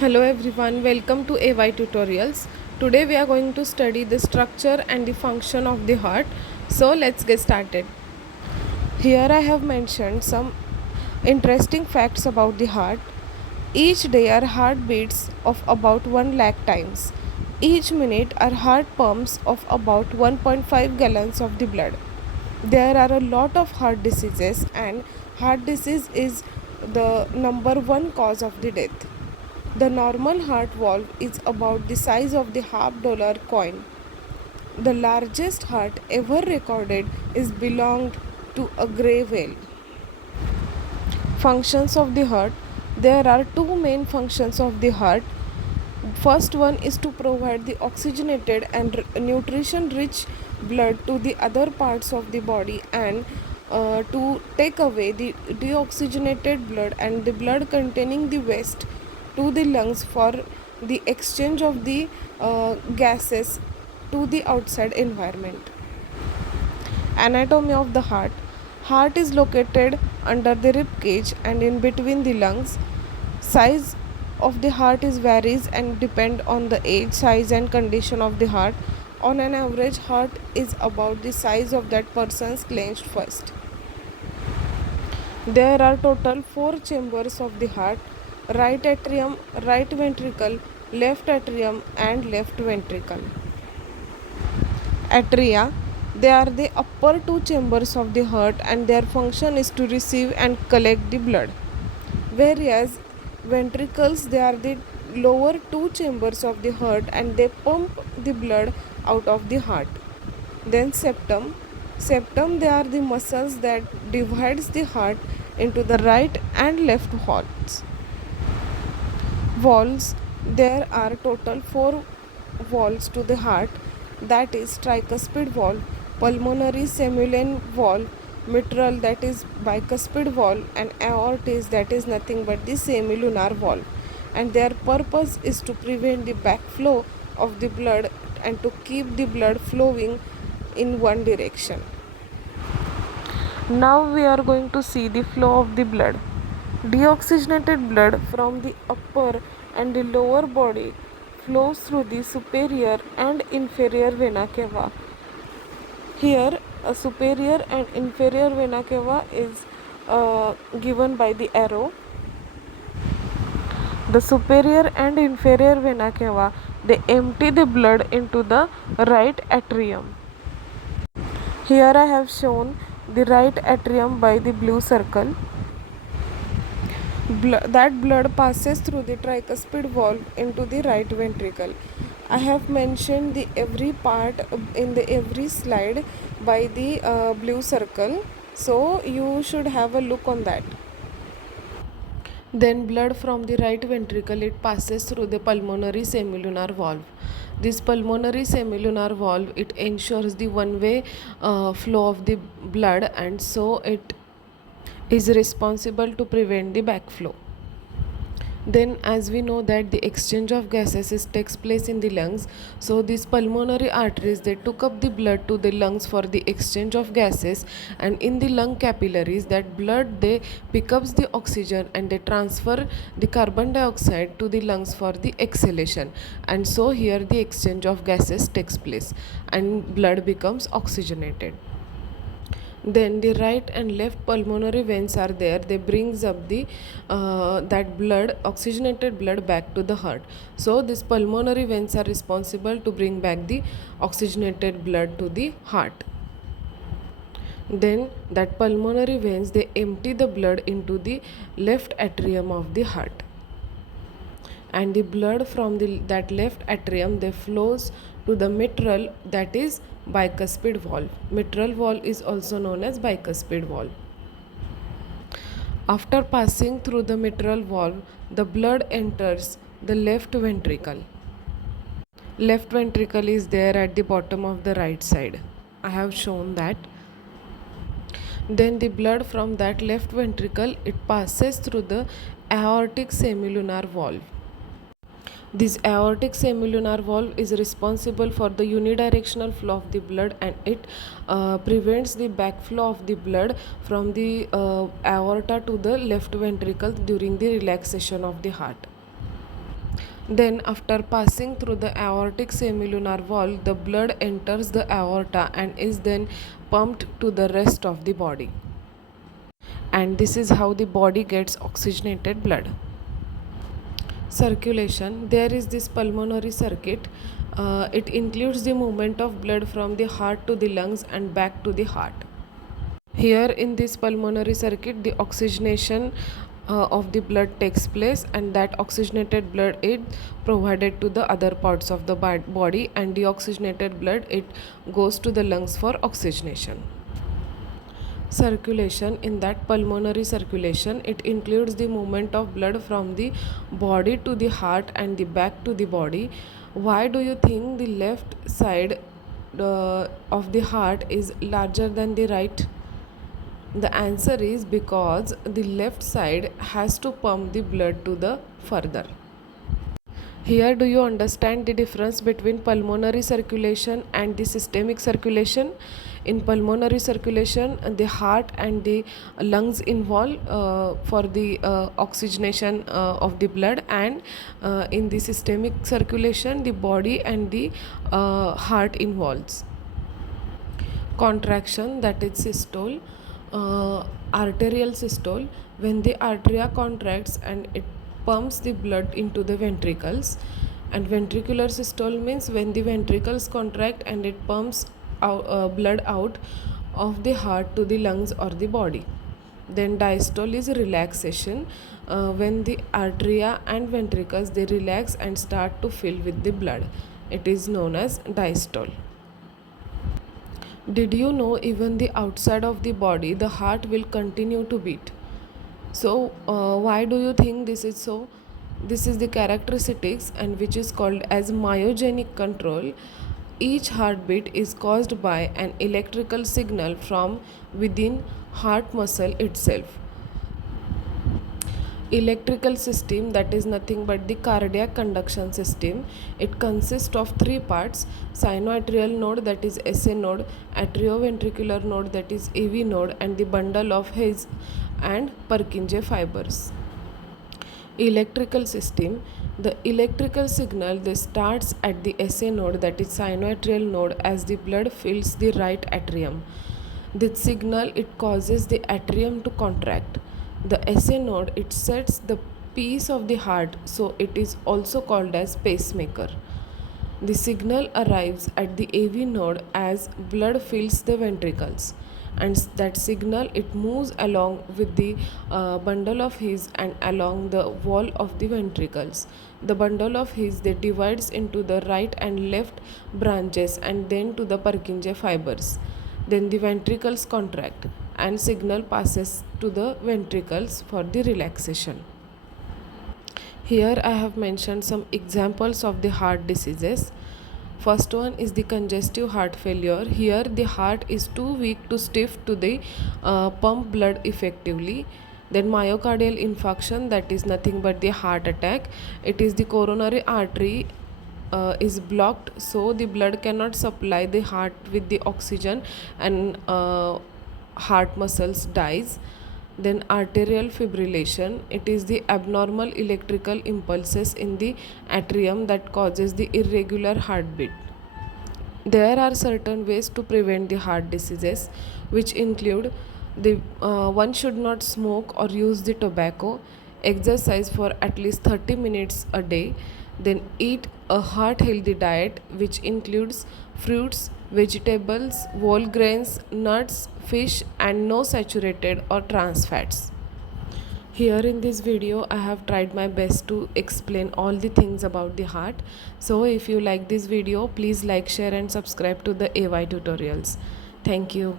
Hello everyone, welcome to AY Tutorials. Today we are going to study the structure and the function of the heart. So let's get started. Here I have mentioned some interesting facts about the heart. Each day our heart beats of about 1 lakh times. Each minute our heart pumps of about 1.5 gallons of the blood. There are a lot of heart diseases and heart disease is the number one cause of the death. The normal heart valve is about the size of the half-dollar coin. The largest heart ever recorded is belonged to a grey whale. Functions of the heart. There are two main functions of the heart. First one is to provide the oxygenated and nutrition rich blood to the other parts of the body and to take away the deoxygenated blood and the blood containing the waste to the lungs for the exchange of the gases to the outside environment. Anatomy of the heart. Heart is located under the rib cage and in between the lungs. Size of the heart is varies and depend on the age, size and condition of the heart. On an average, heart is about the size of that person's clenched fist. There are total 4 chambers of the heart: right atrium, right ventricle, left atrium and left ventricle. Atria. They are the upper two chambers of the heart and their function is to receive and collect the blood. Whereas ventricles, they are the lower two chambers of the heart and they pump the blood out of the heart. Then septum. Septum, they are the muscles that divides the heart into the right and left valves. Valves, there are total 4 valves to the heart, that is tricuspid valve, pulmonary simulant valve, mitral, that is bicuspid valve, and aortic, that is nothing but the semilunar valve, and their purpose is to prevent the backflow of the blood and to keep the blood flowing in one direction. Now we are going to see the flow of the blood. Deoxygenated blood from the upper and the lower body flows through the superior and inferior vena cava. Here, a superior and inferior vena cava is given by the arrow. The superior and inferior vena cava, they empty the blood into the right atrium. Here I have shown the right atrium by the blue circle. That blood passes through the tricuspid valve into the right ventricle. I have mentioned the every part in the every slide by the blue circle, so you should have a look on that. Then blood from the right ventricle, it passes through the pulmonary semilunar valve. This pulmonary semilunar valve, it ensures the one-way flow of the blood, and so it is responsible to prevent the backflow. Then, as we know that the exchange of gases takes place in the lungs, so these pulmonary arteries, they took up the blood to the lungs for the exchange of gases, and in the lung capillaries, that blood, they pick up the oxygen and they transfer the carbon dioxide to the lungs for the exhalation, and so here the exchange of gases takes place and blood becomes oxygenated. Then the right and left pulmonary veins are there, they brings up the that blood, oxygenated blood, back to the heart. So this pulmonary veins are responsible to bring back the oxygenated blood to the heart. Then that pulmonary veins, they empty the blood into the left atrium of the heart, and the blood from that left atrium, they flows to the mitral, that is bicuspid valve. Mitral valve is also known as bicuspid valve. After passing through the mitral valve, the blood enters the left ventricle. Left ventricle is there at the bottom of the right side. I have shown that. Then the blood from that left ventricle, it passes through the aortic semilunar valve. This aortic semilunar valve is responsible for the unidirectional flow of the blood, and it prevents the backflow of the blood from the aorta to the left ventricle during the relaxation of the heart. Then, after passing through the aortic semilunar valve, the blood enters the aorta and is then pumped to the rest of the body. And this is how the body gets oxygenated blood. Circulation, there is this pulmonary circuit. It includes the movement of blood from the heart to the lungs and back to the heart. Here in this pulmonary circuit, the oxygenation of the blood takes place, and that oxygenated blood is provided to the other parts of the body, and deoxygenated blood it goes to the lungs for oxygenation. Circulation, in that pulmonary circulation, it includes the movement of blood from the body to the heart and the back to the body. Why do you think the left side of the heart is larger than the right? The answer is because the left side has to pump the blood to the further. Here, do you understand the difference between pulmonary circulation and the systemic circulation? In pulmonary circulation, the heart and the lungs involve for the oxygenation of the blood, and in the systemic circulation, the body and the heart involves. Contraction, that is systole. Arterial systole, when the arteria contracts and it pumps the blood into the ventricles. And ventricular systole means when the ventricles contract and it pumps blood out of the heart to the lungs or the body. Then diastole is relaxation, when the arteria and ventricles they relax and start to fill with the blood. It is known as diastole. Did you know even the outside of the body the heart will continue to beat? So why do you think this is so? This is the characteristics and which is called as myogenic control. Each heartbeat is caused by an electrical signal from within heart muscle itself. Electrical system, that is nothing but the cardiac conduction system. It consists of three parts: sinoatrial node, that is SA node, atrioventricular node, that is AV node, and the bundle of His and Purkinje fibers. Electrical system, the electrical signal this starts at the SA node, that is sinoatrial node, as the blood fills the right atrium. This signal it causes the atrium to contract. The SA node it sets the pace of the heart, so it is also called as pacemaker. The signal arrives at the AV node as blood fills the ventricles, and that signal it moves along with the bundle of His and along the wall of the ventricles. The bundle of His they divides into the right and left branches and then to the Purkinje fibers. Then the ventricles contract and signal passes to the ventricles for the relaxation. Here I have mentioned some examples of the heart diseases. First one is the congestive heart failure. Here the heart is too weak to stiff to the pump blood effectively. Then myocardial infarction, that is nothing but the heart attack. It is the coronary artery is blocked, so the blood cannot supply the heart with the oxygen, and heart muscles dies. Then arterial fibrillation, it is the abnormal electrical impulses in the atrium that causes the irregular heartbeat. There are certain ways to prevent the heart diseases, which include the one should not smoke or use the tobacco, exercise for at least 30 minutes a day, then eat a heart healthy diet which includes fruits, vegetables, whole grains, nuts, fish, and no saturated or trans fats. Here in this video I have tried my best to explain all the things about the heart. So if you like this video, please like, share and subscribe to the AY tutorials. Thank you.